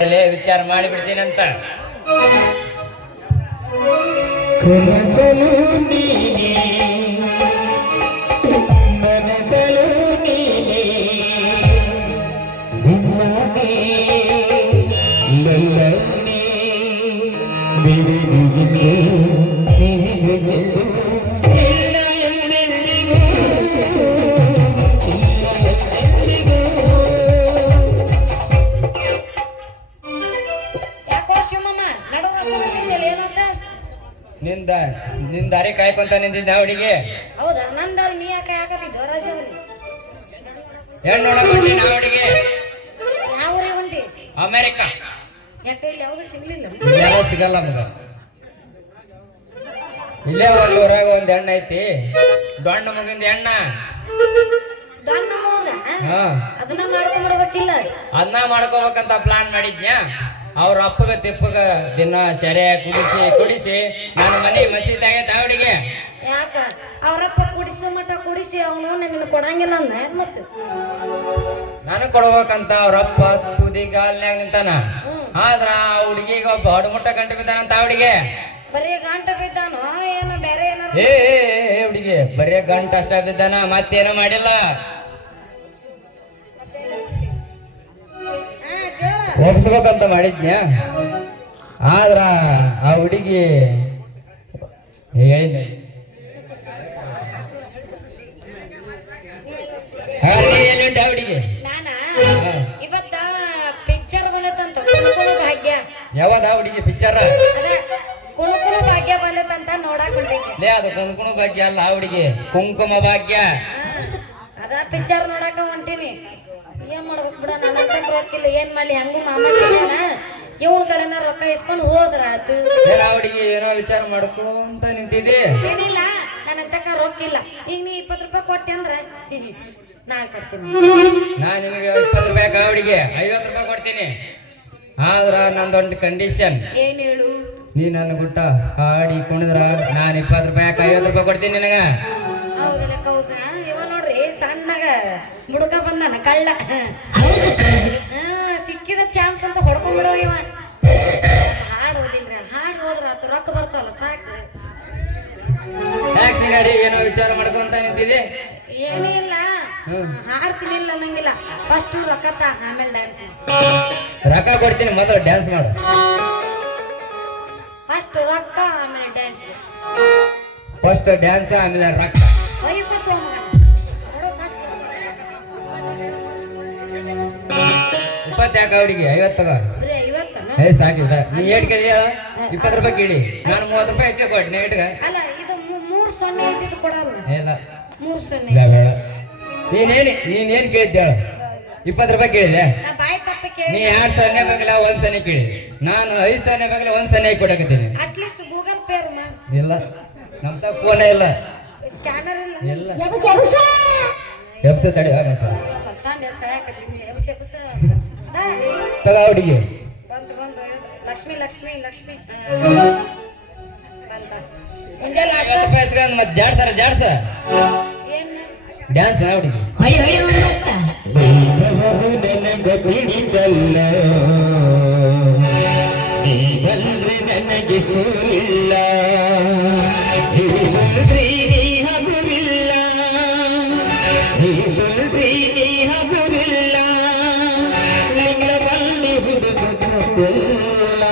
ವಿಚಾರ ಮಾಡಿಬಿಡ್ತೀನಂತ ಕನಸಲು ನೀನೆ ಮನಸಲು ನೀನೆ ನಿನ್ನನೆ ಲಲ್ಲನೆ ಬಿಡಿಬಿಡಿಗೆ ನಿನ್ ದಾರಿ ಕಾಯ್ಕೊಂತ ನಿಂತಿದ್ದ ಹುಡುಗಿ. ಹೌದಾ? ನನ್ನ ದಾರಿ ನೀ ಯಾಕೆ ಹಾಕತ್ತಿದ್ದ ರಾಜವಲ್ಲಿ? ಹೆಣ್ಣು ನೋಡಕ್ ಹೊಂಟೀನಿ ಆ ಹುಡುಗಿ. ಯಾವ ಊರಿಗೆ ಹೊಂಟಿ? ಅಮೆರಿಕ. ಯಾಕೆ ಇಲ್ಲಿ ಯಾವುದು ಸಿಗ್ಲಿಲ್ಲ? ಇಲ್ಲೆಲ್ಲ ಸಿಗಲ್ಲ ನಮ್ಗ. ಇಲ್ಲೇ ಒಂದು ಊರಾಗ ಒಂದ್ ಹೆಣ್ಣ ಐತಿ, ದೊಣ್ಣ ಮುಗಿಂದ ಹೆಣ್ಣ. ದೊಣ್ಣ ಮಗ? ಅದನ್ನ ಮಾಡ್ಕೊಂಡ್ಬಿಡ್ಬೇಕಿಲ್ಲ. ಅದನ್ನ ಮಾಡ್ಕೋಬೇಕಂತ ಪ್ಲಾನ್ ಮಾಡಿದ್ನ್ಯ. ಅವ್ರ ಅಪ್ಪಗ ತಿಪ್ಪಗ ದಿನ ಸೆರೆ ಕುಡಿಸಿ ನಾನು ಮನೆ ಮಸೀದಾಗೆ ತಾವಡಿಗೆ. ಯಾಕ ಅವ್ರಪ್ಪ ಕುಡಿಸೋ ಮಟ್ಟ ಕುಡಿಸಿ ಅವನು ನಿನ್ನ ಕೊಡಂಗಿಲ್ಲ ಅಂದ ಮತ್ತೆ ನಾನು ಕೊಡ್ಬೇಕಂತ ಅವ್ರಪ್ಪ ತುದಿಗಾಲ್ನ್ಯಾಗ ನಿಂತಾನ. ಆದ್ರ ಆ ಹುಡುಗಿಗೆ ಒಬ್ಬ ಹಡಮುಟ್ಟ ಗಂಟೆ ಬಿದ್ದಾನಂತ ಅವಡಿಗೆ. ಬರೀ ಗಂಟ ಬಿದ್ದಾನೋ ಏನ ಬೇರೆ ಏನಾರ? ಹುಡುಗಿ ಬರೀ ಗಂಟ ಅಷ್ಟ ಬಿದ್ದಾನ, ಮತ್ತೇನು ಮಾಡಿಲ್ಲ. ಒಪ್ಸ್ಬೇಕಂತ ಮಾಡಿದ್ನ್ಯ. ಆದ್ರ ಆ ಹುಡುಗಿ ಹೇಳಿದ ಹುಡುಗಿ ನಾನ ಇವತ್ತ ಪಿಕ್ಚರ್ ಬಂದತ್ತಂತ ಕುಣುಕುಣು ಭಾಗ್ಯ. ಯಾವಾಗ ಹುಡುಗಿ ಪಿಕ್ಚರ್? ಅದ ಕುಣುಕುಣು ಭಾಗ್ಯ ಬಂದತ್ತಂತ ನೋಡಾಕ್ ಹೊಂಟಿದ್ದೆ. ಅದು ಕುಣುಕುಣು ಭಾಗ್ಯ ಅಲ್ಲ ಹುಡುಗಿ, ಕುಂಕುಮ ಭಾಗ್ಯ. ಅದ ಪಿಕ್ಚರ್ ನೋಡಾಕ ಹೊಂಟೀನಿ. ಏನ್ ಮಾಡ್ಬೇಕು ಬಿಡ, ನನ್ನ ಅಂತ ರೊಕ್ಕಿಲ್ಲ, ಏನ್ ಮಾಡ್ಲಿ? ಹಂಗು ಮಾಮ ಇವ್ಗಳನ್ನ ರೊಕ್ಕ ಇಸ್ಕೊಂಡು ಹೋದ್ರ ಆತು. ಹುಡುಗಿ ಏನೋ ವಿಚಾರ ಮಾಡ್ಕೊಂತ ನಿಂತಿದ್ದಿ. ಏನಿಲ್ಲ, ನನ್ನ ಅಂತಕ ರೊಕ್ಕಿಲ್ಲ. ಈಗ ನೀ 20 ರೂಪಾಯಿ ಕೊಟ್ಟೆ ಅಂದ್ರ ನಾ ಕೊಡ್ತೀನಿ. ನಾ ನಿಮಗೆ 20 ರೂಪಾಯಿ ಹುಡುಗಿ 50 ರೂಪಾಯಿ ಕೊಡ್ತೀನಿ. ಆದ್ರ ನಂದೊಂದು ಕಂಡೀಷನ್. ಏನ್ ಹೇಳು? ನೀ ನನ್ನ ಗುಟ್ಟ ಹಾಡಿ ಕುಣಿದ್ರ ನಾನು 20 ರೂಪಾಯಿ 50 ರೂಪಾಯಿ ಕೊಡ್ತೀನಿ ನಿನಗ. ಹೌದಲ್ಲ ಕೌಸ? ಇವ ನೋಡ್ರಿ ಸಣ್ಣಗ ಮುಡುಕ ಬಂದಾನ ಕಳ್ಳ. ಸಿಕ್ಕಿದ ಚಾನ್ಸ್ ಅಂತ ಹೊಡ್ಕೊಂಡ್ಬಿಡೋ ಇವ. ಹಾಡು ಓದಿಲ್ರ, ಹಾಡು ಹೋದ್ರ ಆತು, ರೊಕ್ಕ ಬರ್ತಾವಲ್ಲ ಸಾಕು. ಯಾಕೆ ಸಿಗಾರಿ ಏನೋ ವಿಚಾರ ಮಾಡ್ಕೊಂತ ನಿಂತಿದೆ? ಏನಿಲ್ಲ, ಹಾಡ್ತೀನಿಲ್ಲ ಅನ್ನಂಗಿಲ್ಲ. ಫಸ್ಟ್ ರೊಕ್ಕ ತಾ, ಆಮೇಲೆ ಡ್ಯಾನ್ಸ್. ರೊಕ್ಕ ಕೊಡ್ತೀನಿ, ಮೊದಲು ಡ್ಯಾನ್ಸ್ ಮಾಡು. ಫಸ್ಟ್ ರೊಕ್ಕ ಆಮೇಲೆ ಡ್ಯಾನ್ಸ್. ಫಸ್ಟ್ ಡ್ಯಾನ್ಸ್ ಆಮೇಲೆ ರೊಕ್ಕ. ಯಾಕ ಹುಡುಗಿ 50 ತಗೋ. ಸಾಕಿಲ್ಲ, ನೀ 8 ಕೇಳಿ 20 ರೂಪಾಯಿ ಕೇಳಿ, ನಾನು 30 ರೂಪಾಯಿ ಹೆಚ್ಚು ಕೊಡ್ತೀನಿ. ಇಟ್ಗ ಅಲ್ಲ, ಇದು 3 ಸೊನ್ನೆ ಇದ್ದಿದ್ದು ಕೊಡಲ್ಲ. ಇಲ್ಲ 3 ಸೊನ್ನೆ ಬೇಡ. ನೀನೇನ್ ಕೇಳಿದ್ದ? 20 ರೂಪಾಯಿ ಕೇಳಿದೆ. ಬಾಯ್ ತಪ್ಪ ಕೇಳಿ. ನೀ 2 ಸೊನ್ನೆ ಬೇಕಲ್ಲ 1 ಸೊನ್ನೆ ಕೇಳಿ, ನಾನು 5 ಸೊನ್ನೆ ಬೇಕಲ್ಲ 1 ಸೊನ್ನೆ ಕೊಡಕತ್ತೀನಿ. ಅಟ್ಲೀಸ್ಟ್ ಗೂಗಲ್ ಪೇ ಇಲ್ಲ, ನಮ್ ತ ಫೋನೇ ಇಲ್ಲ. ಸ್ಕ್ಯಾನರ್ ಇಲ್ಲ. ಎಬ್ಸ ತಡಿ ತಗ ಹುಡುಗಿ. ಲಕ್ಷ್ಮಿ ಲಕ್ಷ್ಮಿ ಲಕ್ಷ್ಮಿ ಮತ್ತೆ ಜಾಡ್ಸಾರ ಡ್ಯಾನ್ಸ್ ಹುಡುಗಿ. ಬಿಡಿದಲ್ಲ ನೀ ಬಂದ್ರೆ ನನಗೆ ಸೋಲಿಲ್ಲ, சொல்றீ நீ ஹபுரில்ல, நீ சொல்றீ நீ ஹபுரில்ல, நீங்க பள்ளி விடுபட்டுள்ள.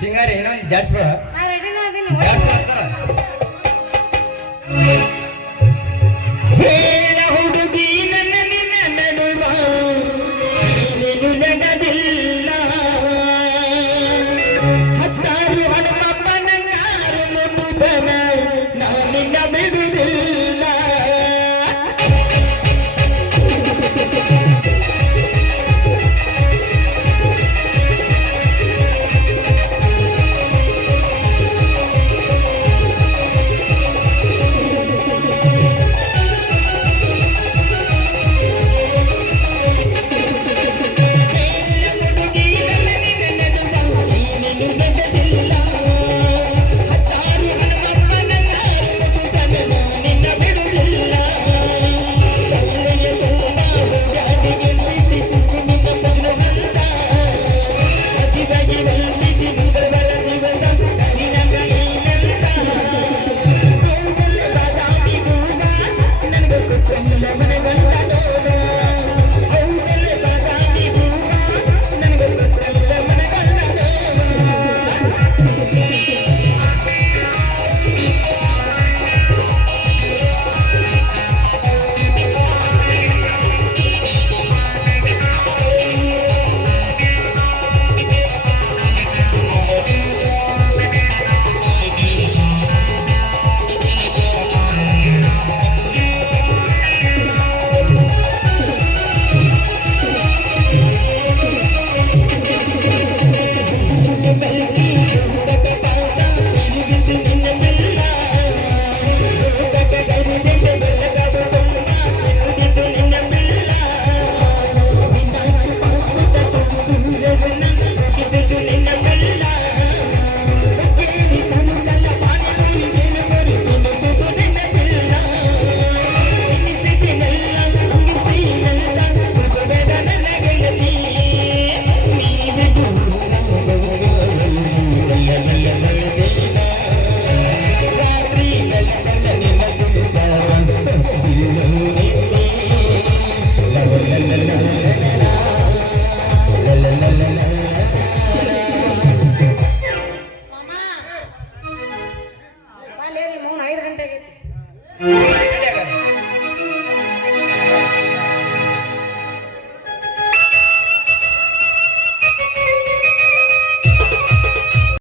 ಸಿಂಗಾರಿ ಇನ್ನೊಂದು ಜಾಡ್ಸ್ಬಿಡ ನಾ ರೆಡಿನ ಅದೀನಿ ಜಾಡ್ಸ್ತಾರ